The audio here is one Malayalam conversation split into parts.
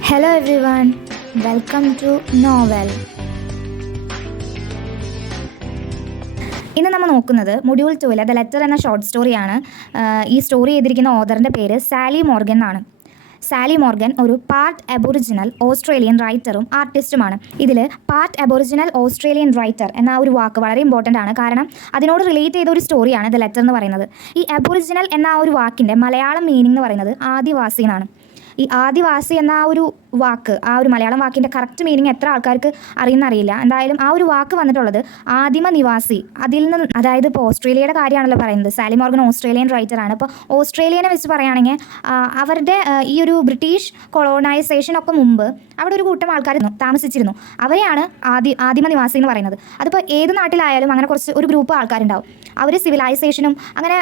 Hello everyone, welcome to Novel. ഇന്ന് നമ്മൾ നോക്കുന്നത് മൊഡ്യൂൾ 2 ദ ലെറ്റർ എന്ന ഷോർട്ട് സ്റ്റോറിയാണ്. ഈ സ്റ്റോറി ചെയ്തിരിക്കുന്ന ഓഥറിൻ്റെ പേര് സാലി മോർഗൻ എന്നാണ്. സാലി മോർഗൻ ഒരു പാർട്ട് അബോറിജിനൽ ഓസ്ട്രേലിയൻ റൈറ്ററും ആർട്ടിസ്റ്റുമാണ്. ഇതിൽ പാർട്ട് അബോറിജിനൽ ഓസ്ട്രേലിയൻ റൈറ്റർ എന്ന ഒരു വാക്ക് വളരെ ഇമ്പോർട്ടൻ്റ് ആണ്. കാരണം അതിനോട് റിലേറ്റ് ചെയ്ത ഒരു സ്റ്റോറിയാണ് ദ ലെറ്റർ എന്ന് പറയുന്നത്. ഈ അബോറിജിനൽ എന്ന ആ ഒരു വാക്കിൻ്റെ മലയാളം മീനിങ് എന്ന് പറയുന്നത് ആദിവാസി എന്നാണ്. ഈ ആദിവാസി എന്ന ആ ഒരു വാക്ക്, ആ ഒരു മലയാളം വാക്കിൻ്റെ കറക്റ്റ് മീനിങ് എത്ര ആൾക്കാർക്ക് അറിയുന്നറിയില്ല. എന്തായാലും ആ ഒരു വാക്ക് വന്നിട്ടുള്ളത് ആദിമ നിവാസി, അതിൽ നിന്ന്, അതായത് ഇപ്പോൾ ഓസ്ട്രേലിയയുടെ കാര്യമാണല്ലോ പറയുന്നത്. സാലി മോർഗൻ ഓസ്ട്രേലിയൻ റൈറ്ററാണ്. അപ്പോൾ ഓസ്ട്രേലിയനെ വെച്ച് പറയുകയാണെങ്കിൽ അവരുടെ ഈ ഒരു ബ്രിട്ടീഷ് കൊളോണൈസേഷൻ ഒക്കെ മുമ്പ് അവിടെ ഒരു കൂട്ടം ആൾക്കാർ താമസിച്ചിരുന്നു. അവരെയാണ് ആദിമ നിവാസി എന്ന് പറയുന്നത്. അതിപ്പോൾ ഏത് നാട്ടിലായാലും അങ്ങനെ ഒരു ഗ്രൂപ്പ് ആൾക്കാരുണ്ടാവും. അവർ സിവിലൈസേഷനും അങ്ങനെ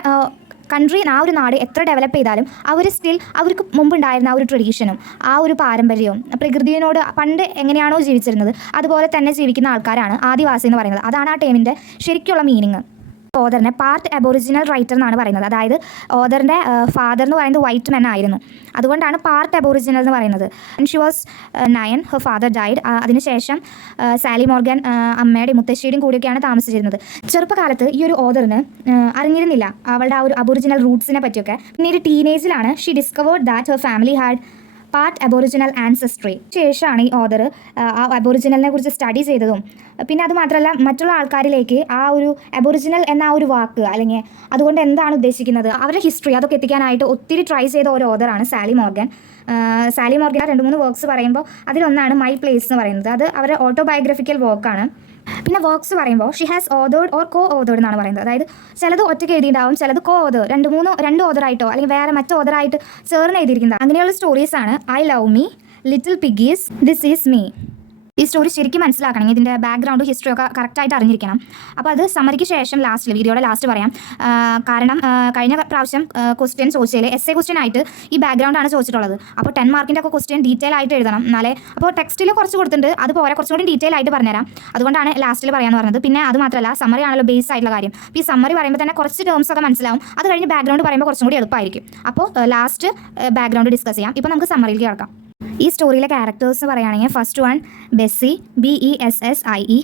കൺട്രി, ആ ഒരു നാട് എത്ര ഡെവലപ്പ് ചെയ്താലും അവർ സ്റ്റിൽ അവർക്ക് മുമ്പുണ്ടായിരുന്ന ആ ഒരു ട്രഡീഷനും ആ ഒരു പാരമ്പര്യവും പ്രകൃതിയോട് പണ്ട് എങ്ങനെയാണോ ജീവിച്ചിരുന്നത് അതുപോലെ തന്നെ ജീവിക്കുന്ന ആൾക്കാരാണ് ആദിവാസി എന്ന് പറയുന്നത്. അതാണ് ആ ടേമിൻ്റെ ശരിക്കുള്ള മീനിങ്. ഓഥറിനെ പാർട്ട് അബോറിജിനൽ റൈറ്റർ എന്നാണ് പറയുന്നത്. അതായത് ഓഥറിൻ്റെ ഫാദർ എന്ന് പറയുന്നത് വൈറ്റ് മെൻ ആയിരുന്നു. അതുകൊണ്ടാണ് പാർട്ട് അബോറിജിനൽ എന്ന് പറയുന്നത്. She was 9, her father died. അതിനുശേഷം സാലി മോർഗൻ അമ്മയുടെയും മുത്തശ്ശിയുടെയും കൂടിയൊക്കെയാണ് താമസിച്ചിരുന്നത്. ചെറുപ്പകാലത്ത് ഈ ഒരു ഓഥറിന് അറിഞ്ഞിരുന്നില്ല അവളുടെ ആ ഒരു അബോറിജിനൽ റൂട്ട്സിനെ പറ്റിയൊക്കെ. പിന്നീട് ടീനേജിലാണ് she discovered that her family had part aboriginal ancestry. ശേഷമാണ് ഈ ഓഥർ ആ അബോറിജിനലിനെ കുറിച്ച് സ്റ്റഡി ചെയ്തതും പിന്നെ അത് മാത്രമല്ല മറ്റുള്ള ആൾക്കാരിലേക്ക് ആ ഒരു അബോറിജിനൽ എന്ന ആ ഒരു വാക്ക് അല്ലെങ്കിൽ അതുകൊണ്ട് എന്താണ് ഉദ്ദേശിക്കുന്നത് അവരുടെ ഹിസ്റ്ററി അതൊക്കെ എത്തിക്കാനായിട്ട് ഒത്തിരി ട്രൈ ചെയ്ത ഒരു ഓഥറാണ് Sally Morgan. Sally Morgan 2-3 works പറയുമ്പോൾ അതിലൊന്നാണ് മൈ പ്ലേസ് എന്ന് പറയുന്നത്. അത് അവരുടെ ഓട്ടോബയോഗ്രഫിക്കൽ വർക്കാണ്. പിന്നെ വർക്ക്സ് പറയുമ്പോൾ she has authored or co authored എന്നാണ് പറയുന്നത്. അതായത് ചിലത് ഒറ്റയ്ക്ക് എഴുതിയിട്ടുണ്ടാവും, ചിലത് കോ ഓതർ, 2 ഓതറായിട്ടോ അല്ലെങ്കിൽ വേറെ മറ്റു ഓതറായിട്ട് ചേർന്ന് എഴുതിയിരിക്കുന്നത്. അങ്ങനെയുള്ള സ്റ്റോറീസാണ് I love me, little piggies, this is me. ഈ സ്റ്റോറി ശരിക്കും മനസ്സിലാക്കണമെങ്കിൽ ഇതിൻ്റെ ബാക്ക്ഗ്രൗണ്ട് ഹിസ്റ്ററി ഒക്കെ കറക്റ്റായിട്ട് അറിഞ്ഞിരിക്കണം. അപ്പോൾ അത് സമ്മറിക്ക് ശേഷം വീഡിയോയുടെ ലാസ്റ്റ് പറയാം. കാരണം കഴിഞ്ഞ പ്രാവശ്യം ക്വസ്റ്റ്യൻ ചോദിച്ചതിൽ എസ്സേ ക്വസ്റ്റ്യൻ ആയിട്ട് ഈ ബാക്ക്ഗ്രൗണ്ടാണ് ചോദിച്ചിട്ടുള്ളത്. അപ്പോൾ 10 മാർക്കിൻ്റെ ഒക്കെ ക്വസ്റ്റ്യൻ ഡീറ്റെയിൽ ആയിട്ട് എഴുതണം. എന്നാലേ അപ്പോൾ ടെക്സ്റ്റിൽ കുറച്ച് കൊടുത്തിട്ടുണ്ട്, അത് പോരാ, കുറച്ചും കൂടി ഡീറ്റെയിൽ ആയിട്ട് പറഞ്ഞുതരാം. അതുകൊണ്ടാണ് ലാസ്റ്റിൽ പറയാമെന്ന് പറഞ്ഞത്. പിന്നെ അത് മാത്രമല്ല സമ്മറി ആണല്ലോ ബേസ് ആയിട്ടുള്ള കാര്യം. അപ്പോൾ ഈ സമ്മറി പറയുമ്പോൾ തന്നെ കുറച്ച് ടേംസ് ഒക്കെ മനസ്സിലാവും. അത് കഴിഞ്ഞ് ബാക്ക്ഗ്രൗണ്ട് പറയുമ്പോൾ കുറച്ചും കൂടി എളുപ്പമായിരിക്കും. അപ്പോൾ ലാസ്റ്റ് ബാക്ക്ഗ്രൗണ്ട് ഡിസ്കസ് ചെയ്യാം. ഇപ്പോൾ നമുക്ക് സമ്മറിയിലേക്ക് കിടക്കാം. ഈ സ്റ്റോറിയിലെ ക്യാരക്ടേഴ്സ് പറയുകയാണെങ്കിൽ ഫസ്റ്റ് വൺ ബെസ്സി, BESSIE,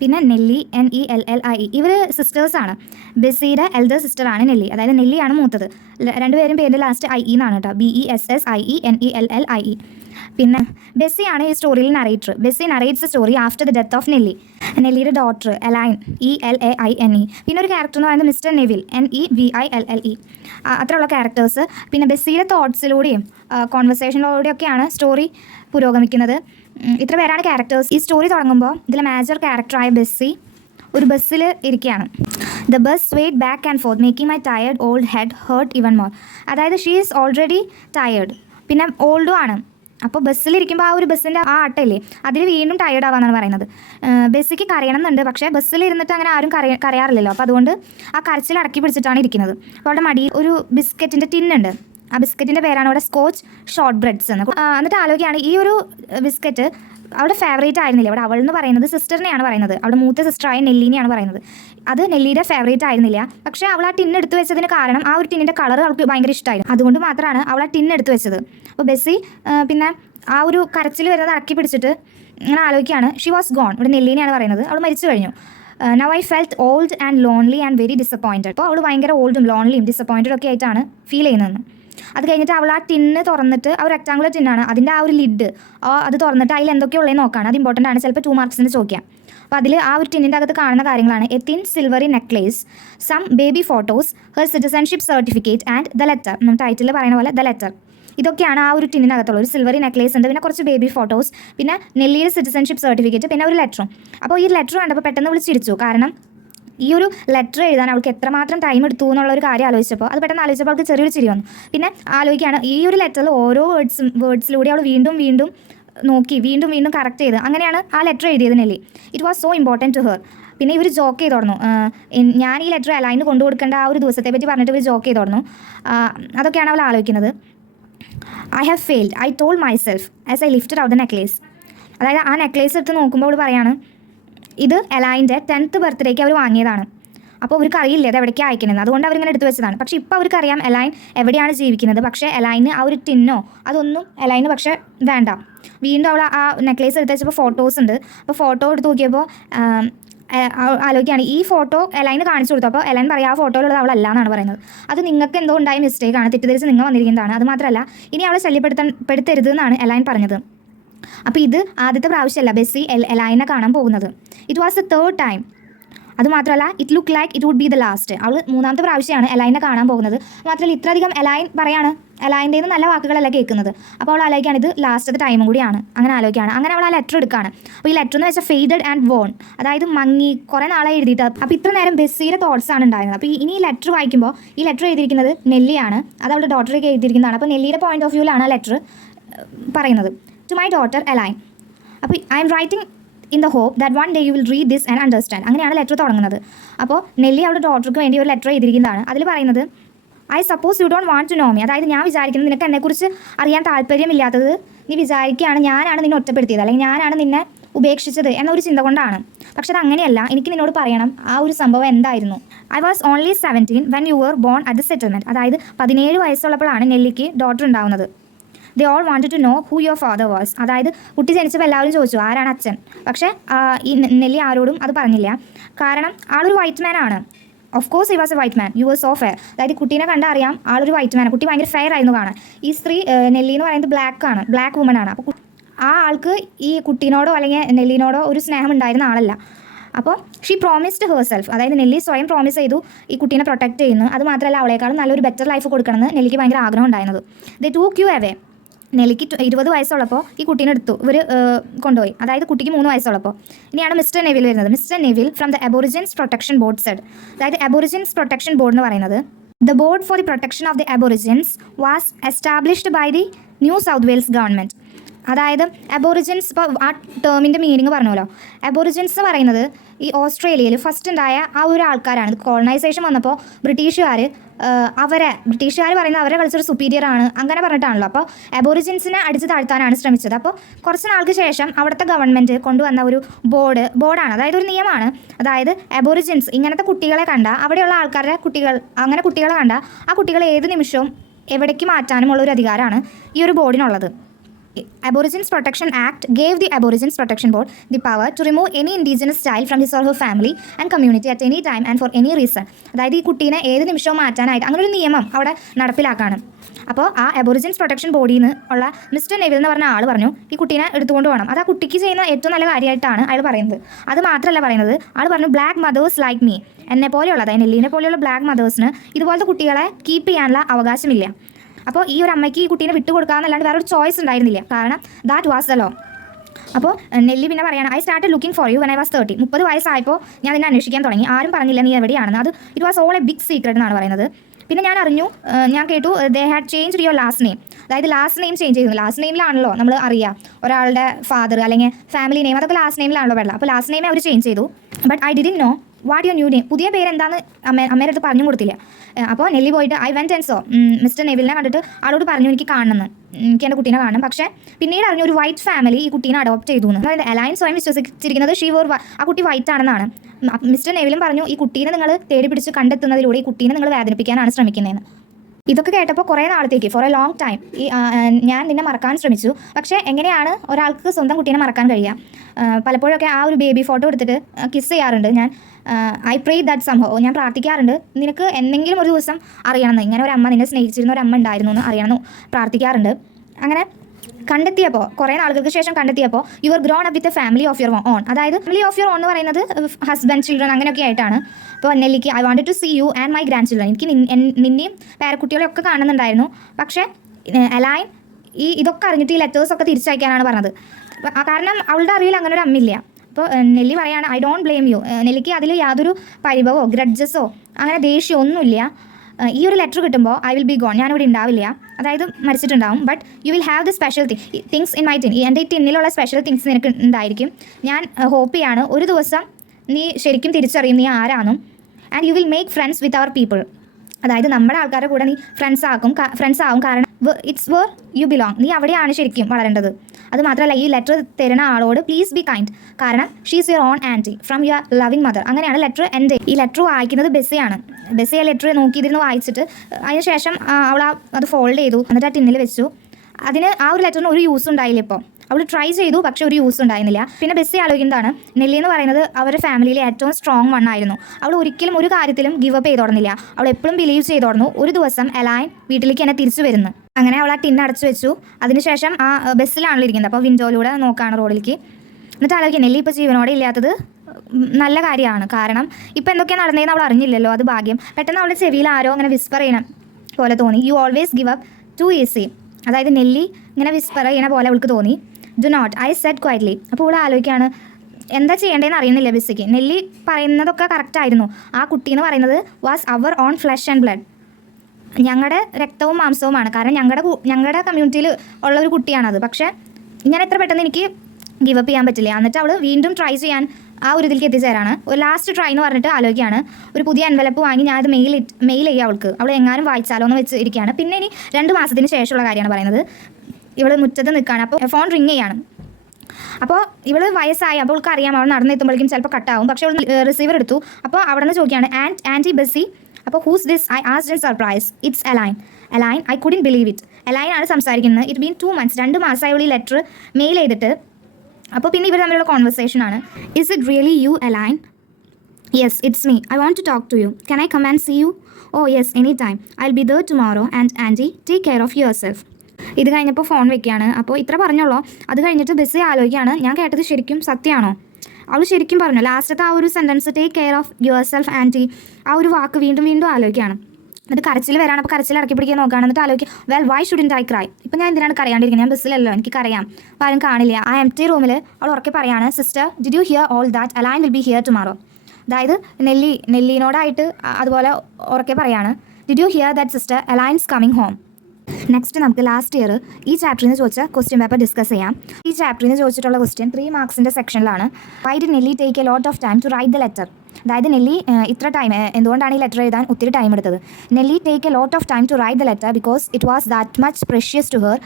പിന്നെ നെല്ലി, NELLIE. ഇവർ സിസ്റ്റേഴ്സാണ്. ബെസ്സിയുടെ എൽഡർ സിസ്റ്ററാണ് നെല്ലി, അതായത് നെല്ലിയാണ് മൂത്തത്. രണ്ടുപേരും പേരിൻ്റെ ലാസ്റ്റ് IE എന്നാണ് കേട്ടോ. BESSIE NELLIE. പിന്നെ ബെസ്സിയാണ് ഈ സ്റ്റോറിയിൽ narrator. Bessie narrates the story after the death of Nellie. നെല്ലിയുടെ ഡോട്ടർ എലൈൻ, ELAINE. പിന്നെ ഒരു ക്യാരക്ടർ എന്ന് പറയുന്നത് മിസ്റ്റർ നെവിൽ, NEVILLE. അത്രയുള്ള ക്യാരക്ടേഴ്സ്. പിന്നെ ബെസ്സിയുടെ തോട്ട്സിലൂടെയും കോൺവെർസേഷനിലൂടെയൊക്കെയാണ് സ്റ്റോറി പുരോഗമിക്കുന്നത്. ഇത്ര പേരാണ് ക്യാരക്ടേഴ്സ്. ഈ സ്റ്റോറി തുടങ്ങുമ്പോൾ ഇതിലെ മേജർ ക്യാരക്ടറായ ബെസ്സി ഒരു ബസ്സിൽ ഇരിക്കുകയാണ്. The bus swayed back and forth making my tired old head hurt even more. അതായത് ഷീ ഈസ് ഓൾറെഡി ടയേർഡ്, പിന്നെ ഓൾഡും ആണ്. അപ്പോൾ ബസ്സിലിരിക്കുമ്പോൾ ആ ഒരു ബസ്സിൻ്റെ ആ ആട്ടയില്ലേ അതിൽ വീണ്ടും ടയേർഡ് ആവാന്നാണ് പറയുന്നത്. ബസ്സിക്ക് കരയണം എന്നുണ്ട്, പക്ഷേ ബസ്സിലിരുന്നിട്ട് അങ്ങനെ ആരും കരയാറില്ലല്ലോ. അപ്പോൾ അതുകൊണ്ട് ആ കരച്ചിൽ അടക്കി പിടിച്ചിട്ടാണ് ഇരിക്കുന്നത്. അപ്പോൾ അവിടെ മടിയിൽ ഒരു ബിസ്ക്കറ്റിൻ്റെ ടിന്നുണ്ട്. ആ ബിസ്ക്കറ്റിൻ്റെ പേരാണ് അവിടെ സ്കോച്ച് ഷോർട്ട് ബ്രെഡ്സ് എന്ന്. എന്നിട്ട് ആലോചിക്കുകയാണ് ഈ ഒരു ബിസ്ക്കറ്റ് അവിടെ ഫേവറേറ്റ് ആയിരുന്നില്ല. അവിടെ അവൾ എന്ന് പറയുന്നത് സിസ്റ്ററിനെയാണ് പറയുന്നത്, അവിടെ മൂത്ത സിസ്റ്ററായ നെല്ലിനെയാണ് പറയുന്നത്. അത് നെല്ലിയുടെ ഫേവറേറ്റ് ആയിരുന്നില്ല. പക്ഷേ അവൾ ആ ടിന്ന് എടുത്ത് വെച്ചതിന് കാരണം ആ ഒരു ടിന്നിൻ്റെ കളർ അവൾക്ക് ഭയങ്കര ഇഷ്ടമായിരുന്നു. അതുകൊണ്ട് മാത്രമാണ് അവൾ ആ ടിന്ന് എടുത്ത് വെച്ചത്. അപ്പോൾ ബെസ്സി പിന്നെ ആ ഒരു കരച്ചിൽ വരുന്നത് അടക്കി പിടിച്ചിട്ട് ഇങ്ങനെ ആലോചിക്കുകയാണ്. She was gone. ഇവിടെ നെല്ലിനെയാണ് പറയുന്നത്. അവൾ മരിച്ചു കഴിഞ്ഞു. Now I felt old and lonely and very disappointed. അപ്പോൾ അവൾ ഭയങ്കര ഓൾഡും ലോൺലിയും ഡിസപ്പോയിൻറ്റഡ് ഒക്കെ ആയിട്ടാണ് ഫീൽ ചെയ്യുന്നതെന്ന്. അത് കഴിഞ്ഞിട്ട് അവൾ ആ ടിന്ന് തുറന്നിട്ട്, ആ ഒരു റെക്ടാങ്കുലർ ടിന്നാണ്, അതിൻ്റെ ആ ഒരു ലിഡ് അത് തുറന്നിട്ട് അതിൽ എന്തൊക്കെയുള്ളതെന്ന് നോക്കുകയാണ്. അത് ഇമ്പോർട്ടൻ്റ് ആണ്, ചിലപ്പോൾ 2 മാർക്സിന് ചോദിക്കാം. അപ്പോൾ അതിൽ ആ ഒരു ടിന്നിൻ്റെ അകത്ത് കാണുന്ന കാര്യങ്ങളാണ് a thin silvery necklace, some baby photos, her citizenship certificate and the letter. Title പറയുന്ന പോലെ ദ ലെറ്റർ. ഇതൊക്കെയാണ് ആ ഒരു ടിന്നിനകത്തുള്ള ഒരു സിൽവറി നെക്ലേസ് ഉണ്ട്, പിന്നെ കുറച്ച് ബേബി ഫോട്ടോസ്, പിന്നെ നെല്ലിയുടെ സിറ്റിസൺഷിപ്പ് സർട്ടിഫിക്കറ്റ്, പിന്നെ ഒരു ലെറ്ററും. അപ്പോൾ ഈ ലെറ്റർ കണ്ടപ്പോൾ പെട്ടെന്ന് വിളിച്ചിരിച്ചു. കാരണം ഈ ഒരു ലെറ്റർ എഴുതാൻ അവൾക്ക് എത്രമാത്രം ടൈം എടുത്തു എന്നുള്ള ഒരു കാര്യം ആലോചിച്ചപ്പോൾ അത് പെട്ടെന്ന് ആലോചിച്ചപ്പോൾ അവൾക്ക് ചെറിയൊരു ചിരി വന്നു. പിന്നെ ആലോചിക്കുകയാണ് ഈ ഒരു ലെറ്ററിൽ ഓരോ വേർഡ്സിലൂടെ അവൾ വീണ്ടും നോക്കി വീണ്ടും കറക്റ്റ് ചെയ്ത് അങ്ങനെയാണ് ആ ലെറ്റർ എഴുതിയത് Nellie. It was so important to her. പിന്നെ ഇവർ ജോക്ക് ചെയ്ത് തുടങ്ങും. ഞാൻ ഈ ലെറ്റർ അലൈന് കൊണ്ടു കൊടുക്കേണ്ട ആ ഒരു ദിവസത്തെ പറ്റി പറഞ്ഞിട്ട് ഇവർ ജോക്ക് ചെയ്ത് തുടങ്ങും. അതൊക്കെയാണ് അവൾ ആലോചിക്കുന്നത്. I have failed. I told myself as I lifted out the necklace. അതായത് ആ നെക്ലേസ് എടുത്ത് നോക്കുമ്പോൾ അവൾ പറയാണ് ഇത് എലൈൻ്റെ 10th ബർത്ത്ഡേക്ക് അവർ വാങ്ങിയതാണ്. അപ്പോൾ അവർക്ക് അറിയില്ല അത് എവിടേക്കാണ് അയക്കുന്നത്, അതുകൊണ്ട് അവരിങ്ങനെ എടുത്തു വെച്ചതാണ്. പക്ഷേ ഇപ്പോൾ അവർക്കറിയാം എലൈൻ എവിടെയാണ് ജീവിക്കുന്നത്. പക്ഷേ എലൈന് ആ ഒരു ടിന്നോ അതൊന്നും എലൈന് പക്ഷേ വേണ്ട. വീണ്ടും അവൾ ആ നെക്ലേസ് എടുത്ത് വെച്ചപ്പോൾ ഫോട്ടോസ് ഉണ്ട്. അപ്പോൾ ഫോട്ടോ എടുത്ത് നോക്കിയപ്പോൾ ആലോചിക്കുകയാണ്, ഈ ഫോട്ടോ എലൈന് കാണിച്ചു കൊടുത്തു. അപ്പോൾ എലൈൻ പറയാം ആ ഫോട്ടോയിലുള്ളത് അവളല്ല എന്നാണ് പറയുന്നത്. അത് നിങ്ങൾക്ക് എന്തോ ഉണ്ടായ മിസ്റ്റേക്കാണ്, തെറ്റിദ്ധരിച്ച് നിങ്ങൾ വന്നിരിക്കുന്നതാണ്. അത് മാത്രമല്ല ഇനി അവളെ ശല്യപ്പെടുത്തരുത് എന്നാണ് എലൈൻ പറഞ്ഞത്. അപ്പോൾ ഇത് ആദ്യത്തെ പ്രാവശ്യമല്ല ബെസ്സി എലൈനെ കാണാൻ പോകുന്നത്. It was the third time. അതുമാത്രമല്ല it look like it would be the last. അവൾ മൂന്നാമത്തെ പ്രാവശ്യമാണ് എലൈനെ കാണാൻ പോകുന്നത്. മാത്രമല്ല ഇത്രയധികം എലൈൻ പറയാണ്, എലൈൻ്റെ നല്ല വാക്കുകളല്ല കേൾക്കുന്നത്. അപ്പോൾ അവൾ ആലോചിക്കുകയാണ് ഇത് ലാസ്റ്റത്തെ ടൈമും കൂടിയാണ്. അങ്ങനെ ആലോചിക്കുകയാണ്. അങ്ങനെ അവൾ ആ ലെറ്റർ എടുക്കുകയാണ്. അപ്പോൾ ഈ ലെറ്റർ എന്ന് വെച്ചാൽ ഫെയ്ഡഡ് ആൻഡ് വോൺ, അതായത് മങ്ങി കുറേ നാളെ എഴുതിയിട്ട്. അപ്പോൾ ഇത്ര നേരം ബെസ്സിയുടെ തോട്ട്സ് ആണ് ഉണ്ടായിരുന്നത്. അപ്പോൾ ഇനി ഈ ലെറ്റർ വായിക്കുമ്പോൾ ഈ ലെറ്റർ എഴുതിയിരിക്കുന്നത് നെല്ലിയാണ്. അത് അവളുടെ ഡോട്ടറേക്ക് എഴുതിയിരിക്കുന്നതാണ്. അപ്പോൾ നെല്ലിയുടെ പോയിന്റ് ഓഫ് വ്യൂവിലാണ് ആ ലെറ്റർ പറയുന്നത്. To my daughter Elaine. അപ്പോൾ I'm writing in the hope that one day you will read this and understand. അങ്ങനെയാണ് ലെറ്റർ തുടങ്ങുന്നത്. അപ്പോൾ നെല്ലി അവളുടെ ഡോട്ടർക്ക് വേണ്ടി ഒരു ലെറ്റർ എഴുതിയിരിക്കുന്നതാണ്. അതിൽ പറയുന്നത് I suppose you don't want to know me. അതായത് ഞാൻ വിചാരിക്കുന്നത് നിനക്ക് എന്നെക്കുറിച്ച് അറിയാൻ താല്പര്യമില്ലാത്തത് നീ വിചാരിക്കുകയാണ് ഞാനാണ് നിന്നെ ഒറ്റപ്പെടുത്തിയത് അല്ലെങ്കിൽ ഞാനാണ് നിന്നെ ഉപേക്ഷിച്ചത് എന്നൊരു ചിന്ത കൊണ്ടാണ്. പക്ഷെ അത് അങ്ങനെയല്ല. എനിക്ക് നിന്നോട് പറയണം ആ ഒരു സംഭവം എന്തായിരുന്നു. I was only 17 when you were born at the settlement. അതായത് 17 വയസ്സുള്ളപ്പോഴാണ് നെല്ലിക്ക് ഡോട്ടർ ഉണ്ടാവുന്നത്. They all wanted to know who your father was. അതായത് കുട്ടി ജനിച്ചപ്പോൾ എല്ലാവരും ചോദിച്ചു ആരാണ് അച്ഛൻ. പക്ഷേ ഈ നെല്ലി ആരോടും അത് പറഞ്ഞില്ല. കാരണം ആളൊരു വൈറ്റ് മാൻ ആണ്. Of course he was A white man, you was so fair. അതായത് കുട്ടീനെ കണ്ടാൽ അറിയാം ആളൊരു വൈറ്റ് മാൻ. കുട്ടി ഭയങ്കര ഫെയർ ആയിരുന്നു കാണാൻ. ഈ സ്ത്രീ നെല്ലി എന്ന് പറയുന്നത് ബ്ലാക്ക് വുമൺ ആണ്. അപ്പോൾ ആ ആൾക്ക് ഈ കുട്ടീനോടോ അല്ലെങ്കിൽ നെല്ലിനോടോ ഒരു സ്നേഹം ഉണ്ടായിരുന്ന ആളല്ല. അപ്പോൾ ഷീ പ്രോമിസ്ഡ് ഹേർസെൽഫ്. അതായത് നെല്ലി സ്വയം പ്രോമിസ് ചെയ്തു ഈ കുട്ടീനെ പ്രൊട്ടക്റ്റ് ചെയ്യുന്നു. അത് മാത്രമല്ല അവളേക്കാളും നല്ലൊരു ബെറ്റർ ലൈഫ് കൊടുക്കണമെന്ന് നെല്ലിക്ക് ഭയങ്കര ആഗ്രഹം ഉണ്ടായിരുന്നത്. ദേ ടൂക്ക് യു അവേ. നെല്ലിക്ക് 20 വയസ്സുള്ളപ്പോൾ ഈ കുട്ടീനെ എടുത്തു ഇവർ കൊണ്ടുപോയി. അതായത് കുട്ടിക്ക് 3 വയസ്സുള്ളപ്പോൾ. ഇനിയാണ് മിസ്റ്റർ നെവിൽ വരുന്നത്. Mister Neville from the Aborigines protection board said. അതായത് അബോറിജിൻസ് പ്രൊട്ടക്ഷൻ ബോർഡ് എന്ന് പറയുന്നത് the board for the protection of the Aborigines was established by the New South Wales government. അതായത് അബോറിജിൻസ്, ഇപ്പോൾ ആ ടേമിൻ്റെ മീനിങ് പറഞ്ഞല്ലോ. അബോറിജിൻസ് എന്ന് പറയുന്നത് ഈ ഓസ്ട്രേലിയയിൽ ഫസ്റ്റ് ഉണ്ടായ ആ ഒരു ആൾക്കാരാണ്. കോളനൈസേഷൻ വന്നപ്പോൾ ബ്രിട്ടീഷുകാർ പറയുന്നത് അവരെ കൾച്ചർ സുപ്പീരിയർ ആണ് അങ്ങനെ പറഞ്ഞിട്ടാണല്ലോ. അപ്പോൾ അബോറിജിൻസിനെ അടിച്ച് താഴ്ത്താനാണ് ശ്രമിച്ചത്. അപ്പോൾ കുറച്ച് നാൾക്ക് ശേഷം അവിടുത്തെ ഗവൺമെൻറ് കൊണ്ടുവന്ന ഒരു ബോർഡാണ്, അതായത് ഒരു നിയമമാണ്. അതായത് അബോറിജിൻസ് ഇങ്ങനത്തെ കുട്ടികളെ കണ്ട അവിടെയുള്ള ആൾക്കാരുടെ കുട്ടികളെ കണ്ട ആ കുട്ടികളെ ഏത് നിമിഷവും എവിടേക്ക് മാറ്റാനുമുള്ള ഒരു അധികാരമാണ് ഈ ഒരു ബോർഡിനുള്ളത്. Aborigines Protection Act gave the Aborigines Protection Board the power to remove any indigenous child from his or her family and community at any time and for any reason. അതായത് ഈ കുട്ടീനെ ഏത് നിമിഷവും മാറ്റാനായിട്ട് അങ്ങനെ ഒരു നിയമം അവിടെ നടപ്പിലാക്കാണ്. അപ്പോൾ ആ അബോറിജിൻസ് പ്രൊട്ടക്ഷൻ ബോഡിയിൽ നിന്ന് ഉള്ള മിസ്റ്റർ നെവിൽ എന്ന് പറഞ്ഞ ആൾ പറഞ്ഞു ഈ കുട്ടീനെ എടുത്തുകൊണ്ട് പോകണം. അത് ആ കുട്ടിക്ക് ചെയ്യുന്ന ഏറ്റവും നല്ല കാര്യമായിട്ടാണ് അയാൾ പറയുന്നത്. അത് മാത്രമല്ല പറയുന്നത്, ആൾ പറഞ്ഞു ബ്ലാക്ക് മദേഴ്സ് ലൈക്ക് മീ, എന്നെ പോലെയുള്ള അതായത് നെല്ലിനെ പോലെയുള്ള ബ്ലാക്ക് മദേഴ്സിന് ഇതുപോലത്തെ കുട്ടികളെ കീപ്പ് ചെയ്യാനുള്ള അവകാശമില്ല. അപ്പോൾ ഈ ഒരു അമ്മയ്ക്ക് ഈ കുട്ടീനെ വിട്ടുകൊടുക്കാമെന്നല്ലാണ്ട് വേറൊരു ചോയ്സ് ഉണ്ടായിരുന്നില്ല. കാരണം ദാറ്റ് വാസ് ദ ലോ. അപ്പോൾ നെല്ലി പിന്നെ പറയാണ് I started looking for you when I was 30. 30 വയസ്സായപ്പോൾ ഞാൻ നിന്നെ അന്വേഷിക്കാൻ തുടങ്ങി. ആരും പറഞ്ഞില്ല നീ എവിടെയാണെന്ന്. അത് it was all a big secret എന്നാണ് പറയുന്നത്. പിന്നെ ഞാൻ കേട്ടു they had change your last name. അതായത് ലാസ്റ്റ് നെയിം ചേഞ്ച് ചെയ്തു. ലാസ്റ്റ് നെയിമിലാണല്ലോ നമ്മൾ അറിയാം ഒരാളുടെ ഫാദർ അല്ലെങ്കിൽ ഫാമിലി നെയിം, അതൊക്കെ ലാസ്റ്റ് നെയിമിലാണല്ലോ വെള്ളം. അപ്പോൾ ലാസ്റ്റ് നെയിമേ അവർ ചേഞ്ച് ചെയ്തു. But I didn't know what your new name. പുതിയ പേരെന്താന്ന് അമ്മയുടെ അടുത്ത് പറഞ്ഞു കൊടുത്തില്ല. അപ്പോൾ നെല്ലി പോയിട്ട് I went and saw Mister നെവിലിനെ കണ്ടിട്ട് ആളോട് പറഞ്ഞു എനിക്ക് കാണണമെന്ന്, എനിക്ക് എൻ്റെ കുട്ടീനെ കാണണം. പക്ഷേ പിന്നീട് അറിഞ്ഞു ഒരു വൈറ്റ് ഫാമിലി ഈ കുട്ടീനെ അഡോപ്റ്റ് ചെയ്തു എന്ന്. അതായത് എലൈൻ സ്വയം വിശ്വസിച്ചിരിക്കുന്നത് ആ കുട്ടി വൈറ്റ് ആണെന്നാണ്. മിസ്റ്റർ നെവിലും പറഞ്ഞു ഈ കുട്ടീനെ നിങ്ങൾ തേടി പിടിച്ച് കണ്ടെത്തുന്നതിലൂടെ ഈ കുട്ടീനെ നിങ്ങൾ വേദനിപ്പിക്കാനാണ് ശ്രമിക്കുന്നതെന്ന്. ഇതൊക്കെ കേട്ടപ്പോൾ കുറേ നാളത്തേക്ക് ഫോർ എ ലോങ് ടൈം ഞാൻ നിന്നെ മറക്കാൻ ശ്രമിച്ചു. പക്ഷേ എങ്ങനെയാണ് ഒരാൾക്ക് സ്വന്തം കുട്ടീനെ മറക്കാൻ കഴിയുക? പലപ്പോഴൊക്കെ ആ ഒരു ബേബി ഫോട്ടോ എടുത്തിട്ട് കിസ് ചെയ്യാറുണ്ട് ഞാൻ. ഐ പ്രേ ദാറ്റ് സംഭവം, ഞാൻ പ്രാർത്ഥിക്കാറുണ്ട് നിനക്ക് എന്തെങ്കിലും ഒരു ദിവസം അറിയണമെന്ന്, ഇങ്ങനെ ഒരു അമ്മ നിന്നെ സ്നേഹിച്ചിരുന്ന ഒരു അമ്മ ഉണ്ടായിരുന്നു എന്ന് അറിയണമെന്ന് പ്രാർത്ഥിക്കാറുണ്ട്. അങ്ങനെ കണ്ടെത്തിയപ്പോൾ കുറേ നാളുകൾക്ക് ശേഷം കണ്ടെത്തിയപ്പോൾ you are grown up with a family of your own. അതായത് ഫാമിലി ഓഫ് യുവർ ഓൺ എന്ന് പറയുന്നത് ഹസ്ബൻഡ് ചിൽഡ്രൻ അങ്ങനെയൊക്കെ ആയിട്ടാണ്. അപ്പോൾ നെല്ലിക്ക് I wanted to see you and my grandchildren. എനിക്ക് നിന്നെയും പേരക്കുട്ടികളെയും ഒക്കെ കാണുന്നുണ്ടായിരുന്നു. പക്ഷേ എലൈൻ ഇതൊക്കെ അറിഞ്ഞിട്ട് ഈ ലെറ്റേഴ്സൊക്കെ തിരിച്ചയക്കാനാണ് പറഞ്ഞത്. കാരണം അവളുടെ അറിവിൽ അങ്ങനെ ഒരു അമ്മയില്ല. അപ്പോൾ നെല്ലി പറയാണ് ഐ ഡോണ്ട് ബ്ലെയിം യു. നെല്ലിക്ക് അതിൽ യാതൊരു പരിഭവോ ഗ്രഡ്ജസോ അങ്ങനെ ദേഷ്യമോ ഒന്നുമില്ല. ഈ ഒരു ലെറ്റർ കിട്ടുമ്പോൾ ഐ വിൽ ബി ഗോൺ, ഞാനിവിടെ ഉണ്ടാവില്ല, അതായത് മരിച്ചിട്ടുണ്ടാവും. But you will have the special things in my tin. എൻ്റെ ഈ ടിന്നിലുള്ള സ്പെഷ്യൽ തിങ്സ് നിനക്ക് ഉണ്ടായിരിക്കും. ഞാൻ ഹോപ്പ് ചെയ്യാണ് ഒരു ദിവസം നീ ശരിക്കും തിരിച്ചറിയും നീ ആരാണെന്നും. And you will make friends with our people. അതായത് നമ്മുടെ ആൾക്കാരുടെ കൂടെ നീ ഫ്രണ്ട്സ് ആവും. കാരണം ഇറ്റ്സ് വേർ യു ബിലോങ്. നീ അവിടെയാണ് ശരിക്കും വളരേണ്ടത്. അത് മാത്രമല്ല ഈ ലെറ്റർ തരുന്ന ആളോട് പ്ലീസ് ബി കൈൻഡ്, കാരണം she's your own aunty from your loving mother. അങ്ങനെയാണ് ലെറ്റർ എൻ്റെ. ഈ ലെറ്റർ വായിക്കുന്നത് ബെസ്സിയാണ്. ബെസ്സി ആ ലെറ്റർ നോക്കിയിരുന്ന് വായിച്ചിട്ട് അതിന് ശേഷം അവൾ അത് ഫോൾഡ് ചെയ്തു, എന്നിട്ട് ആ ടിന്നിൽ വെച്ചു. അതിന് ആ ഒരു ലെറ്ററിന് ഒരു യൂസ് ഉണ്ടായില്ല. ഇപ്പോൾ അവൾ ട്രൈ ചെയ്തു, പക്ഷെ ഒരു യൂസ് ഉണ്ടായിരുന്നില്ല. പിന്നെ ബെസ്സി ആലോചിക്കുന്നതാണ്, നെല്ലി എന്ന് പറയുന്നത് അവരുടെ ഫാമിലിയിലെ ഏറ്റവും സ്ട്രോങ് വണ്ണായിരുന്നു. അവൾ ഒരിക്കലും ഒരു കാര്യത്തിലും ഗിവ് അപ്പ് ചെയ്തോടുന്നില്ല. അവൾ എപ്പോഴും ബിലീവ് ചെയ്തോടുന്നു ഒരു ദിവസം എലൈൻ വീട്ടിലേക്ക് തന്നെ തിരിച്ചു വരുന്നു. അങ്ങനെ അവൾ ആ ടിന്ന് അടച്ചു വെച്ചു. അതിനുശേഷം ആ ബസ്സിലാണല്ലോ ഇരിക്കുന്നത്, അപ്പോൾ വിൻഡോയിലൂടെ നോക്കുകയാണ് റോഡിലേക്ക്. എന്നിട്ട് ആലോചിക്കുക, നെല്ലി ഇപ്പോൾ ജീവനോടെ ഇല്ലാത്തത് നല്ല കാര്യമാണ്, കാരണം ഇപ്പോൾ എന്തൊക്കെയാണ് നടന്നതെന്ന് അവൾ അറിഞ്ഞില്ലല്ലോ, അത് ഭാഗ്യം. പെട്ടെന്ന് അവളുടെ ചെവിയിൽ ആരോ അങ്ങനെ വിസ്പർ ചെയ്യണം പോലെ തോന്നി. You always give up too easy. അതായത് നെല്ലി ഇങ്ങനെ വിസ്പർ ചെയ്യണ പോലെ അവൾക്ക് തോന്നി. Do not, I said quietly. അപ്പോൾ ഇവിടെ ആലോചിക്കുകയാണ് എന്താ ചെയ്യേണ്ടതെന്ന് അറിയുന്നില്ല ബെസ്സിക്ക്. നെല്ലി പറയുന്നതൊക്കെ കറക്റ്റായിരുന്നു. ആ കുട്ടി എന്ന് പറയുന്നത് was our own flesh and blood, ഞങ്ങളുടെ രക്തവും മാംസവുമാണ്, കാരണം ഞങ്ങളുടെ കമ്മ്യൂണിറ്റിയിൽ ഉള്ള ഒരു കുട്ടിയാണത്. പക്ഷേ ഇങ്ങനെ എത്ര പെട്ടെന്ന് എനിക്ക് ഗിവ് അപ്പ് ചെയ്യാൻ പറ്റില്ല. എന്നിട്ട് അവൾ വീണ്ടും ട്രൈ ചെയ്യാൻ ആ ഒരു ഇതിലേക്ക് എത്തിച്ചേരാണ്. ഒരു ലാസ്റ്റ് ട്രൈ എന്ന് പറഞ്ഞിട്ട് ആലോചിക്കുകയാണ്, ഒരു പുതിയ എൻവലപ്പ് വാങ്ങി ഞാൻ അത് മെയിൽ ചെയ്യാം അവൾക്ക്, അവൾ എങ്ങാനും വായിച്ചാലോ എന്ന് വെച്ച് ഇരിക്കുകയാണ്. പിന്നെ ഇനി 2 മാസത്തിന് ശേഷമുള്ള കാര്യമാണ് പറയുന്നത്. ഇവൾ മുറ്റത്ത് നിൽക്കുകയാണ്, അപ്പോൾ ഫോൺ റിങ് ചെയ്യാണ്. അപ്പോൾ ഇവൾ വയസ്സായി, അപ്പോൾ അവൾക്ക് അറിയാം അവൾ നടന്നെത്തുമ്പോഴേക്കും ചിലപ്പോൾ കട്ടാവും. പക്ഷേ അവൾ റിസീവർ എടുത്തു. അപ്പോൾ അവിടെ നിന്ന് ചോദിക്കുകയാണ്, ആൻറ്റി ബെസ്സി. അപ്പോൾ whose this, I asked in surprise. It's A-line. A-line, I couldn't believe it. A-line ആണ് സംസാരിക്കുന്നത്. ഇറ്റ് ബീൻ 2 months, 2 മാസമായി അവൾ ഈ ലെറ്റർ മെയിൽ ചെയ്തിട്ട്. അപ്പോൾ പിന്നെ ഇവർ തമ്മിലുള്ള കോൺവെർസേഷൻ ആണ്. Is it really you Elaine? Yes, it's me. I want to talk to you. Can I come and see you? Oh yes, any time. I will be there tomorrow and aunty take care of yourself. ഇത് കഴിഞ്ഞപ്പോൾ ഫോൺ വെക്കുകയാണ്. അപ്പോൾ ഇത്ര പറഞ്ഞോളൂ. അത് കഴിഞ്ഞിട്ട് ബെസ്സി ആലോചിക്കുകയാണ്, ഞാൻ കേട്ടത് ശരിക്കും സത്യമാണോ? അവൾ ശരിക്കും പറഞ്ഞു ലാസ്റ്റത്തെ ആ ഒരു sentence, take care of yourself aunty, ആ ഒരു വാക്ക് വീണ്ടും വീണ്ടും ആലോചിക്കുകയാണ്. എന്നിട്ട് കരച്ചിൽ വരാണ്. അപ്പോൾ കരച്ചിൽ ഇറക്കി പിടിക്കാൻ നോക്കുകയാണ്. എന്നിട്ട് ആലോചിക്കുക, well Y shouldn't I cry? ഇപ്പോൾ ഞാൻ എന്തിനാണ് കരയാണ്ടിരിക്കുന്നത്? ഞാൻ ബസ്സിലല്ലോ, എനിക്ക് കരയാം, അപ്പോൾ ആരും കാണില്ല. ആ എംപ്റ്റി റൂമിൽ അവൾ ഉറക്കെ പറയാണ്, sister did you hear all that? Elaine will be here tomorrow. അതായത് നെല്ലിനോടായിട്ട് അതുപോലെ ഉറക്കെ പറയാണ്, did you hear that sister? Elaine's coming home. Next നമുക്ക് ലാസ്റ്റ് ഇയർ ഈ ചാപ്റ്ററിൽ നിന്ന് ചോദിച്ച ക്വസ്റ്റ്യൻ പേപ്പർ ഡിസ്കസ് ചെയ്യാം. ഈ ചാപ്റ്ററിൽ നിന്ന് ചോദിച്ചിട്ടുള്ള ക്വസ്റ്റ്യൻ 3 മാർക്സിൻ്റെ സെക്ഷനിലാണ്. Why did Nellie take a lot of time to write the letter? അതായത് നെല്ലി ഇത്ര ടൈം എന്തുകൊണ്ടാണ് ഈ ലെറ്റർ എഴുതാൻ ഒത്തിരി ടൈം എടുത്തത്? Nellie take a lot of time to write the letter because it was that much precious to her.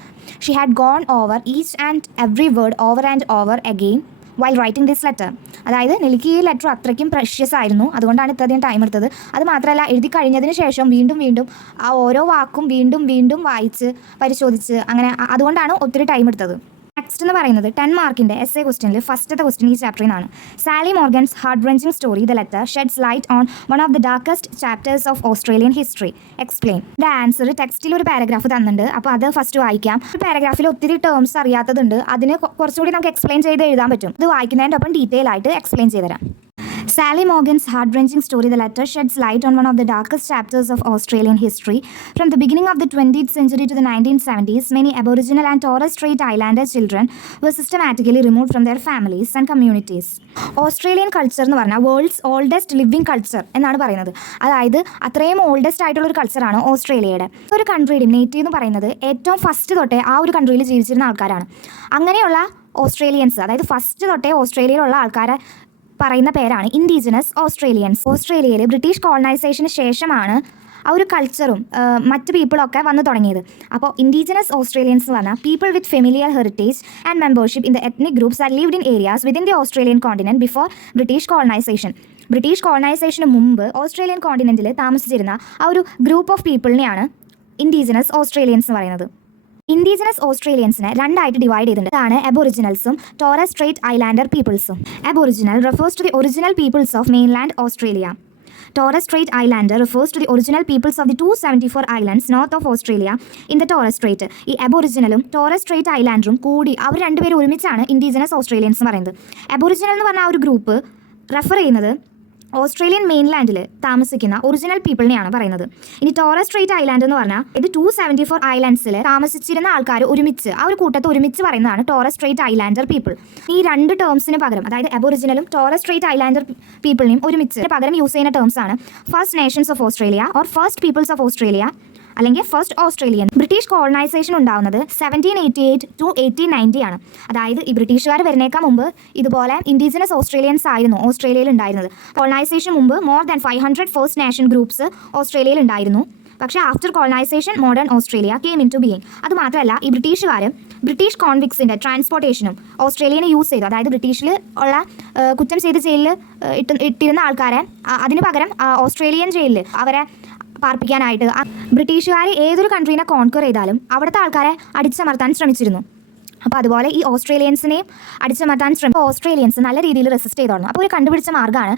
She had gone over each and every word over and over again while writing this letter. അതായത് നെല്ലിക്ക് ഈ ലെറ്റർ അത്രയ്ക്കും പ്രഷ്യസ് ആയിരുന്നു, അതുകൊണ്ടാണ് ഇത്രയധികം ടൈം എടുത്തത്. അത് മാത്രമല്ല, എഴുതി കഴിഞ്ഞതിന് ശേഷം വീണ്ടും വീണ്ടും ആ ഓരോ വാക്കും വീണ്ടും വീണ്ടും വായിച്ച് പരിശോധിച്ച് അങ്ങനെ, അതുകൊണ്ടാണ് ഒത്തിരി ടൈം എടുത്തത്. നെക്സ്റ്റ് എന്ന് പറയുന്നത് 10 മാർക്കിൻ്റെ എസ് എ ക്വസ്റ്റ്യനിൽ ഫസ്റ്റത്തെ ക്വസ്റ്റ്യൻ ഈ ചാപ്റ്ററിൽ നിന്നാണ്. Sally Morgan's heart wrenching story the letter sheds light on one of the darkest chapters of Australian history. Explain. ഇതിൻ്റെ ആൻസർ ടെക്സ്റ്റിൽ ഒരു പാരഗ്രാഫ് തന്നിട്ടുണ്ട്, അപ്പോൾ അത് ഫസ്റ്റ് വായിക്കാം. ഒരു പാരഗ്രാഫിൽ ഒത്തിരി ടേംസ് അറിയാത്തതുണ്ട്, അതിന് കുറച്ചുകൂടി നമുക്ക് എക്സ്പ്ലെയിൻ ചെയ്ത് എഴുതാൻ പറ്റും. ഇത് വായിക്കുന്നതിൻ്റെ ഒപ്പം ഡീറ്റെയിൽ ആയിട്ട് എക്സ്പ്ലെയിൻ ചെയ്തുതരാം. Sally Morgan's heart-wrenching story, The Letter, sheds light on one of the darkest chapters of Australian history. From the beginning of the 20th century to the 1970s, many Aboriginal and Torres Strait Islander children were systematically removed from their families and communities. Australian culture എന്ന് പറഞ്ഞാൽ വേൾഡ്സ് ഓൾഡസ്റ്റ് ലിവിങ് കൾച്ചർ എന്നാണ് പറയുന്നത്. അതായത് അത്രയും ഓൾഡസ്റ്റ് ആയിട്ടുള്ള ഒരു കൾച്ചറാണ് ഓസ്ട്രേലിയയുടെ. ഒരു കൺട്രിയുടെ നേറ്റീവ് എന്ന് പറയുന്നത് ഏറ്റവും ഫസ്റ്റ് തൊട്ടേ ആ ഒരു കൺട്രിയിൽ ജീവിച്ചിരുന്ന ആൾക്കാരാണ്. അങ്ങനെയുള്ള ഓസ്ട്രേലിയൻസ്, അതായത് ഫസ്റ്റ് തൊട്ടേ ഓസ്ട്രേലിയയിലുള്ള ആൾക്കാരെ പറയുന്ന പേരാണ് ഇൻഡിജിനസ് ഓസ്ട്രേലിയൻസ്. ഓസ്ട്രേലിയയിൽ ബ്രിട്ടീഷ് കോളനൈസേഷന് ശേഷമാണ് ആ ഒരു കൾച്ചറും മറ്റ് പീപ്പിളൊക്കെ വന്നു തുടങ്ങിയത്. അപ്പോൾ ഇൻഡിജിനസ് ഓസ്ട്രേലിയൻസ് എന്ന് പറഞ്ഞാൽ people with familiar heritage and membership in the ethnic groups are lived in areas within the Australian continent before British colonisation. British കോളനൈസേഷന് മുമ്പ് ഓസ്ട്രേലിയൻ കോണ്ടിനെൻറ്റിൽ താമസിച്ചിരുന്ന ആ ഒരു ഗ്രൂപ്പ് ഓഫ് പീപ്പിളിനെയാണ് ഇൻഡിജിനസ് ഓസ്ട്രേലിയൻസ് എന്ന് പറയുന്നത്. ഇൻഡിജിനസ് ഓസ്ട്രേലിയൻസിനെ 2 ആയിട്ട് ഡിവൈഡ് ചെയ്തിട്ടുണ്ട്. അതാണ് അബോറിജിനൽസും ടോറസ് സ്ട്രേറ്റ് ഐലാൻഡർ പീപ്പിൾസും. Aboriginal refers to the original peoples of mainland Australia. Torres Strait Islander refers to the original peoples of the 274 islands north of Australia in the Torres Strait. ഈ അബോറിജിനലും ടോറസ് സ്ട്രേറ്റ് ഐലാൻഡറും കൂടി അവർ രണ്ടുപേരും ഒരുമിച്ചാണ് ഇൻഡിജിനസ് ഓസ്ട്രേലിയൻസ് എന്ന് പറയുന്നത്. അബോറിജിനൽ എന്ന് പറഞ്ഞ ആ ഒരു ഗ്രൂപ്പ് റെഫർ ചെയ്യുന്നത് ഓസ്ട്രേലിയൻ മെയിൻലാൻഡിൽ താമസിക്കുന്ന ഒറിജിനൽ പീപ്പിളിനെയാണ് പറയുന്നത്. ഇനി ടോറസ് സ്ട്രേറ്റ് ഐലാൻഡ് എന്ന് പറഞ്ഞാൽ ഇത് 274 ഐലാൻഡ്സിൽ താമസിച്ചിരുന്ന ആൾക്കാർ ഒരുമിച്ച് ആ ഒരു കൂട്ടത്തെ ഒരുമിച്ച് പറയുന്നതാണ് ടോറസ് സ്ട്രേറ്റ് ഐലാൻഡർ പീപ്പിൾ. ഈ 2 ടേംസിന് പകരം, അതായത് അബോറിജിനലും ടോറസ് സ്ട്രേറ്റ് ഐലാൻഡർ പീപ്പിളിനെയും ഒരുമിച്ച് പകരം യൂസ് ചെയ്യുന്ന ടേംസാണ് First Nations of Australia or First Peoples of Australia അല്ലെങ്കിൽ ഫസ്റ്റ് ഓസ്ട്രേലിയൻ. ബ്രിട്ടീഷ് കോളനൈസേഷൻ ഉണ്ടാവുന്നത് 1788 to 1890 ആണ്. അതായത് ഈ ബ്രിട്ടീഷുകാർ വരുന്നേക്കാൾ മുമ്പ് ഇതുപോലെ ഇൻഡിജിനസ് ഓസ്ട്രേലിയൻസ് ആയിരുന്നു ഓസ്ട്രേലിയയിൽ ഉണ്ടായിരുന്നത്. കോളനൈസേഷൻ മുമ്പ് more than 500 first nation groups ഓസ്ട്രേലിയയിൽ ഉണ്ടായിരുന്നു. പക്ഷേ after colonisation modern Australia came in to being. അതുമാത്രമല്ല ഈ ബ്രിട്ടീഷുകാർ ബ്രിട്ടീഷ് കോൺവിക്സിൻ്റെ ട്രാൻസ്പോർട്ടേഷനും ഓസ്ട്രേലിയനെ യൂസ് ചെയ്തു. അതായത് ബ്രിട്ടീഷിൽ ഉള്ള കുറ്റം ചെയ്ത് ജയിലിൽ ഇട്ടിരുന്ന ആൾക്കാരെ അതിന് പകരം ഓസ്ട്രേലിയൻ ജയിലിൽ അവരെ പാർപ്പിക്കാനായിട്ട് ബ്രിട്ടീഷുകാർ ഏതൊരു കൺട്രീനെ കോൺക്വർ ചെയ്താലും അവിടുത്തെ ആൾക്കാരെ അടിച്ചമർത്താൻ ശ്രമിച്ചിരുന്നു. അപ്പോൾ അതുപോലെ ഈ ഓസ്ട്രേലിയൻസിനെയും അടിച്ചമർത്താൻ ഓസ്ട്രേലിയൻസ് നല്ല രീതിയിൽ റെസിസ്റ്റ് ചെയ്തോളണം. അപ്പോൾ ഒരു കണ്ടുപിടിച്ച മാർഗ്ഗമാണ്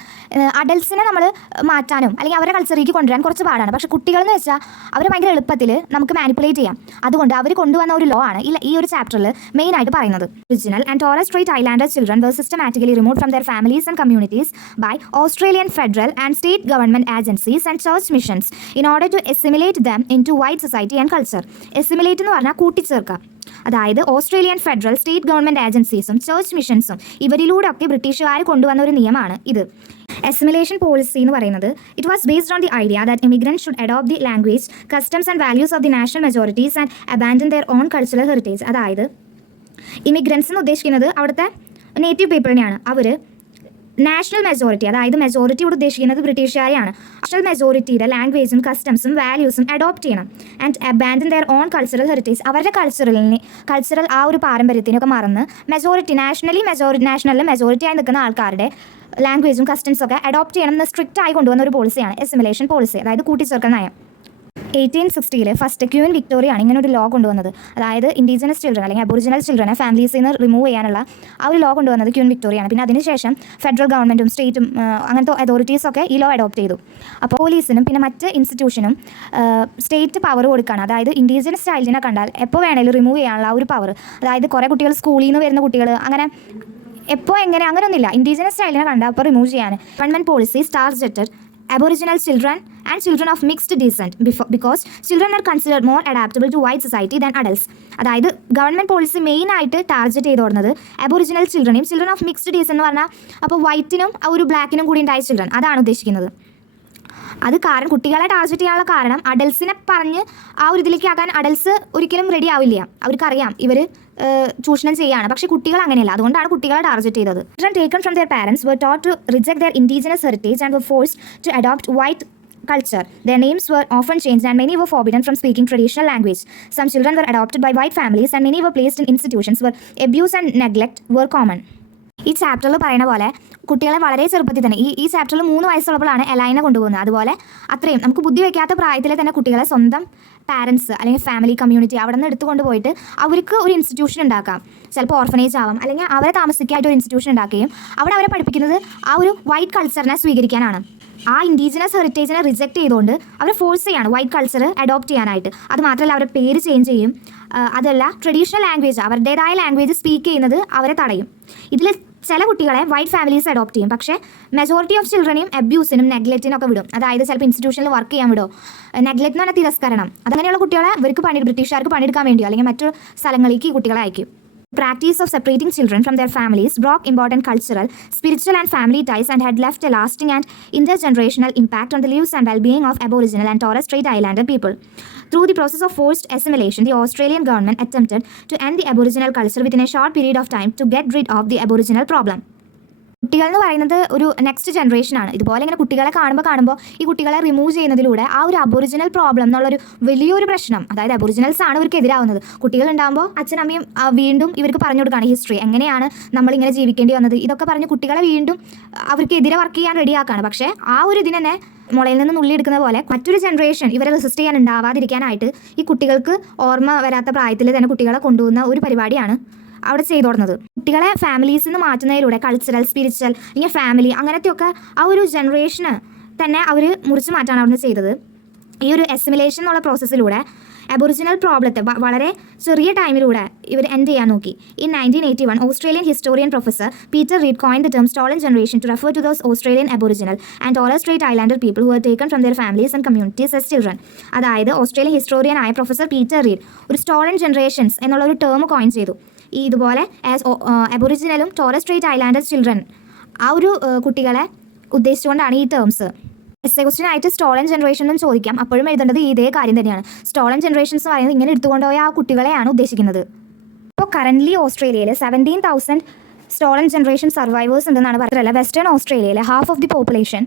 അഡൽസിനെ നമ്മൾ മാറ്റാനും അല്ലെങ്കിൽ അവരുടെ കൾച്ചറിലേക്ക് കൊണ്ടുവരാൻ കുറച്ച് പാടാണ്. പക്ഷേ കുട്ടികളെന്ന് വെച്ചാൽ അവർ ഭയങ്കര എളുപ്പത്തിൽ നമുക്ക് മാനിപ്പുലേറ്റ് ചെയ്യാം. അതുകൊണ്ട് അവർ കൊണ്ടുവന്ന ഒരു ലോ ആണ് ഈ ഒരു ചാപ്റ്ററിൽ മെയിനായിട്ട് പറയുന്നത്. Original and Torres Strait Islander children were systematically removed from their families and communities by Australian federal and state government agencies and church missions in order to assimilate them into white society and culture. Assimilate എന്ന് പറഞ്ഞാൽ കൂട്ടിച്ചേർക്കുക. അതായത് ഓസ്ട്രേലിയൻ ഫെഡറൽ സ്റ്റേറ്റ് ഗവൺമെൻറ് ഏജൻസീസും ചർച്ച് മിഷൻസും ഇവരിലൂടെ ഒക്കെ ബ്രിട്ടീഷുകാർ കൊണ്ടുവന്ന ഒരു നിയമമാണ് ഇത്. Assimilation Policy എന്ന് പറയുന്നത് it was based on the idea that immigrants should adopt the language customs and values of the national majorities and abandon their own cultural heritage. അതായത് ഇമിഗ്രൻസ് എന്ന് ഉദ്ദേശിക്കുന്നത് അവിടുത്തെ നേറ്റീവ് പീപ്പിളിനെയാണ്. അവർ നാഷണൽ മെജോറിറ്റി, അതായത് മെജോറിറ്റിയോട് ഉദ്ദേശിക്കുന്നത് ബ്രിട്ടീഷുകാരെയാണ്. നാഷണൽ മെജോറിറ്റിയുടെ ലാംഗ്വേജും കസ്റ്റംസും വാല്യൂസും അഡോപ്റ്റ് ചെയ്യണം. And abandon their own cultural heritage. അവരുടെ കൾച്ചറൽ ആ ഒരു പാരമ്പര്യത്തിനൊക്കെ മറന്ന് നാഷണലിൽ മെജോറിറ്റി ആയി നിൽക്കുന്ന ആൾക്കാരുടെ ലാംഗ്വേജും കസ്റ്റംസും ഒക്കെ അഡോപ്റ്റ് ചെയ്യണം എന്ന് സ്ട്രിക്റ്റ് ആയി കൊണ്ടുവന്ന ഒരു പോളിസിയാണ് അസിമിലേഷൻ പോളിസി, അതായത് കൂട്ടിച്ചേർക്കൽ നയം. 1860 ഫസ്റ്റ് ക്വീൻ വിക്ടോറിയാണ് ഇങ്ങനെ ഒരു ലോ കൊണ്ടുവന്നത്. അതായത് ഇൻഡിജിനസ് ചിൽഡ്രൻ അല്ലെങ്കിൽ അബോറിജിനൽ ചിൽഡ്രനെ ഫാമിലീസിൽ നിന്ന് റിമൂവ് ചെയ്യാനുള്ള ആ ഒരു ലോ കൊണ്ടുവന്നത് ക്വീൻ വിക്ടോറിയാണ്. പിന്നെ അതിനുശേഷം ഫെഡറൽ ഗവൺമെൻറ്റും സ്റ്റേറ്റും അങ്ങനത്തെ അതോറിറ്റീസൊക്കെ ഈ ലോ അഡോപ്റ്റ് ചെയ്തു. അപ്പോൾ പോലീസിനും പിന്നെ മറ്റ് ഇൻസ്റ്റിറ്റ്യൂഷനും സ്റ്റേറ്റ് പവർ കൊടുക്കുകയാണ്. അതായത് ഇൻഡിജിനസ് ചൈൽഡിനെ കണ്ടാൽ എപ്പോൾ വേണമെങ്കിലും റിമൂവ് ചെയ്യാനുള്ള ആ ഒരു പവർ. അതായത് കുറേ കുട്ടികൾ സ്കൂളിൽ നിന്ന് വരുന്ന കുട്ടികൾ അങ്ങനെ എപ്പോൾ എങ്ങനെ അങ്ങനെയൊന്നുമില്ല. ഇൻഡിജിനസ് ചൈൽഡിനെ കണ്ടാൽ അപ്പോൾ റിമൂവ് ചെയ്യാൻ government policy targeted Aboriginal children and children of mixed descent because children are considered more adaptable to white society than adults. അതായത് ഗവൺമെൻറ് പോളിസി മെയിനായിട്ട് ടാർഗറ്റ് ചെയ്ത് കൊടുക്കുന്നത് അബോറിജിനൽ ചിൽഡ്രനെയും ചിൽഡ്രൻ ഓഫ് മിക്സ്ഡ് ഡീസെന്റ് എന്ന് പറഞ്ഞാൽ അപ്പോൾ വൈറ്റിനും ആ ഒരു ബ്ലാക്കിനും കൂടി ഉണ്ടായ ചിൽഡ്രൻ അതാണ് ഉദ്ദേശിക്കുന്നത്. അത് കാരണം കുട്ടികളെ ടാർഗറ്റ് ചെയ്യാനുള്ള കാരണം അഡൽസിനെ പറഞ്ഞ് ആ ഒരു ഇതിലേക്ക് ആകാൻ അഡൽസ് ഒരിക്കലും റെഡി ആവില്ല. അവർക്കറിയാം ഇവർ ചൂഷണം ചെയ്യാണ്. പക്ഷേ കുട്ടികൾ അങ്ങനെയല്ല, അതുകൊണ്ടാണ് കുട്ടികളെ ടാർഗറ്റ് ചെയ്തത്. Children taken from their parents were taught to reject their indigenous heritage and were forced to adopt white culture. Their names were often changed and many were forbidden from speaking traditional language. Some children were adopted by white families and many were placed in institutions where abuse and neglect were common. ഈ ചാപ്റ്ററിൽ പറയുന്ന പോലെ കുട്ടികളെ വളരെ ചെറുപ്പത്തിൽ തന്നെ ഈ ചാപ്റ്ററിൽ 3 വയസ്സുള്ളപ്പോഴാണ് എലൈനെ കൊണ്ടുപോകുന്നത്. അതുപോലെ അത്രയും നമുക്ക് ബുദ്ധി വയ്ക്കാത്ത പ്രായത്തിൽ തന്നെ കുട്ടികളെ സ്വന്തം പാരൻസ് അല്ലെങ്കിൽ ഫാമിലി കമ്മ്യൂണിറ്റി അവിടെ നിന്ന് എടുത്തുകൊണ്ട് പോയിട്ട് അവർക്ക് ഒരു ഇൻസ്റ്റിറ്റ്യൂഷൻ ഉണ്ടാക്കാം. ചിലപ്പോൾ ഓർഫനേജ് ആവാം, അല്ലെങ്കിൽ അവരെ താമസിക്കാനായിട്ട് ഒരു ഇൻസ്റ്റിറ്റ്യൂഷൻ ഉണ്ടാക്കുകയും അവിടെ അവരെ പഠിപ്പിക്കുന്നത് ആ ഒരു വൈറ്റ് കൾച്ചറിനെ സ്വീകരിക്കാനാണ്. ആ ഇൻഡിജിനസ് ഹെറിറ്റേജിനെ റിജക്റ്റ് ചെയ്തുകൊണ്ട് അവരെ ഫോഴ്സ് ചെയ്യാണ് വൈറ്റ് കൾച്ചർ അഡോപ്റ്റ് ചെയ്യാനായിട്ട്. അത് മാത്രമല്ല അവരുടെ പേര് ചേഞ്ച് ചെയ്യും. അതല്ല ട്രഡീഷണൽ ലാംഗ്വേജ് അവരുടേതായ ലാംഗ്വേജ് സ്പീക്ക് ചെയ്യുന്നത് അവരെ തടയും. ഇതിൽ ചില കുട്ടികളെ വൈറ്റ് ഫാമിലീസ് അഡോപ്റ്റ് ചെയ്യും. പക്ഷേ മെജോറിറ്റി ഓഫ് ചിൽഡ്രനെയും അബ്യൂസിനും നെഗ്ലക്റ്റിനും ഒക്കെ വിടും. അതായത് ചിലപ്പോൾ ഇൻസ്റ്റിറ്റ്യൂഷനിൽ വർക്ക് ചെയ്യാൻ വിടും. നെഗ്ലക്റ്റ് എന്ന് പറഞ്ഞാൽ തിരസ്കരണം. അതങ്ങനെയുള്ള കുട്ടികളെ ബ്രിട്ടീഷുകാർക്ക് പണിയെടുക്കാൻ വേണ്ടിയോ അല്ലെങ്കിൽ മറ്റു സ്ഥലങ്ങളിലേക്ക് ഈ കുട്ടികളെ അയക്കും. Practice of separating children from their families broke important cultural, spiritual and family ties and had left a lasting and intergenerational impact on the lives and well-being of Aboriginal and Torres Strait Islander people. Through the process of forced assimilation, the Australian government attempted to end the Aboriginal culture within a short period of time to get rid of the Aboriginal problem. കുട്ടികൾ എന്ന് പറയുന്നത് ഒരു നെക്സ്റ്റ് ജനറേഷനാണ്. ഇതുപോലെ ഇങ്ങനെ കുട്ടികളെ കാണുമ്പോൾ ഈ കുട്ടികളെ റിമൂവ് ചെയ്യുന്നതിലൂടെ ആ ഒരു അബോറിജിനൽ പ്രോബ്ലം എന്നുള്ളൊരു വലിയൊരു പ്രശ്നം, അതായത് അബോറിജിനൽസ് ആണ് ഇവർക്ക് എതിരാവുന്നത്. കുട്ടികളുണ്ടാകുമ്പോൾ അച്ഛനമ്മയും വീണ്ടും ഇവർക്ക് പറഞ്ഞു കൊടുക്കുകയാണ് ഹിസ്റ്ററി, എങ്ങനെയാണ് നമ്മളിങ്ങനെ ജീവിക്കേണ്ടി വന്നത്, ഇതൊക്കെ പറഞ്ഞ് കുട്ടികളെ വീണ്ടും അവർക്ക് എതിരെ വർക്ക് ചെയ്യാൻ റെഡിയാക്കുകയാണ്. പക്ഷേ ആ ഒരു ഇതിനെ തന്നെ മുളയിൽ നിന്ന് നുള്ളിയെടുക്കുന്ന പോലെ മറ്റൊരു ജനറേഷൻ ഇവരെ റെസിസ്റ്റ് ചെയ്യാൻ ഉണ്ടാവാതിരിക്കാനായിട്ട് ഈ കുട്ടികൾക്ക് ഓർമ്മ വരാത്ത പ്രായത്തിൽ തന്നെ കുട്ടികളെ കൊണ്ടുപോകുന്ന ഒരു പരിപാടിയാണ് അവിടെ ചെയ്തു കൊടുക്കുന്നത്. കുട്ടികളെ ഫാമിലീസിൽ നിന്ന് മാറ്റുന്നതിലൂടെ കൾച്ചറൽ, സ്പിരിച്വൽ അല്ലെങ്കിൽ ഫാമിലി അങ്ങനത്തെയൊക്കെ ആ ഒരു ജനറേഷന് തന്നെ അവർ മുറിച്ച് മാറ്റാണ് അവിടുന്ന് ചെയ്തത്. ഈ ഒരു അസിമിലേഷൻ എന്നുള്ള പ്രോസസ്സിലൂടെ അബോറിജിനൽ പ്രോബ്ലത്തെ വളരെ ചെറിയ ടൈമിലൂടെ ഇവർ എൻഡ് ചെയ്യാൻ നോക്കി. In 1981, Australian historian professor Peter Reid coined the term stolen generation to refer to those Australian Aboriginal and Torres Strait Islander people who were taken from their families and communities as children. അതായത് ഓസ്ട്രേലിയൻ ഹിസ്റ്റോറിയൻ ആയ പ്രൊഫസർ പീറ്റർ റീഡ് ഒരു സ്റ്റോളൻ ജനറേഷൻസ് എന്നുള്ള ഒരു ടേം കോയിൻ ചെയ്തു. ഈ ഇതുപോലെ അബോറിജിനലും ടോറസ് സ്ട്രേറ്റ് ഐലാൻഡർ ചിൽഡ്രൻ ആ ഒരു കുട്ടികളെ ഉദ്ദേശിച്ചുകൊണ്ടാണ് ഈ ടേംസ്. എസ് എ ക്വസ്റ്റ്യൻ ആയിട്ട് സ്റ്റോളൻ ജനറേഷൻ എന്നും ചോദിക്കാം. അപ്പോഴും എഴുതേണ്ടത് ഇതേ കാര്യം തന്നെയാണ്. സ്റ്റോളൻ ജനറേഷൻസ് പറയുന്നത് ഇങ്ങനെ എടുത്തുകൊണ്ടുപോയ ആ കുട്ടികളെയാണ് ഉദ്ദേശിക്കുന്നത്. ഇപ്പോൾ കറൻ്റ്ലി ഓസ്ട്രേലിയയിൽ 17,000 സ്റ്റോളൻ ജനറേഷൻ സർവൈവേഴ്സ് ഉണ്ടെന്നാണ് പറഞ്ഞത്. വെസ്റ്റേൺ ഓസ്ട്രേലിയയിലെ half of the population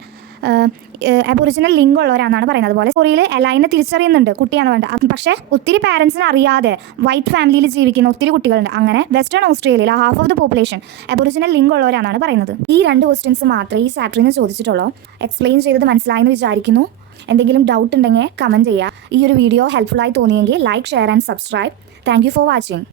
Aboriginal link ഉള്ളവരാണെന്നാണ് പറയുന്നത്. അതുപോലെ സ്റ്റോറിയിൽ എലൈനെ തിരിച്ചറിയുന്നുണ്ട് കുട്ടിയാണെന്ന് വേണ്ട. പക്ഷേ ഒത്തിരി പാരൻസിന് അറിയാതെ വൈറ്റ് ഫാമിലിയിൽ ജീവിക്കുന്ന ഒത്തിരി കുട്ടികളുണ്ട്. അങ്ങനെ വെസ്റ്റേൺ ഓസ്ട്രേലിയയിൽ half of the population Aboriginal link ഉള്ളവരാണെന്നാണ് പറയുന്നത്. ഈ 2 ക്വസ്റ്റ്യൻസ് മാത്രമേ ഈ ചാപ്റ്ററിൽ നിന്ന് ചോദിച്ചിട്ടുള്ളൂ. എക്സ്പ്ലെയിൻ ചെയ്തത് മനസ്സിലായെന്ന് വിചാരിക്കുന്നു. എന്തെങ്കിലും ഡൗട്ട് ഉണ്ടെങ്കിൽ കമൻറ്റ് ചെയ്യുക. ഈ ഒരു വീഡിയോ ഹെൽപ്ഫുള്ളായി തോന്നിയെങ്കിൽ like, share and subscribe. Thank you for watching.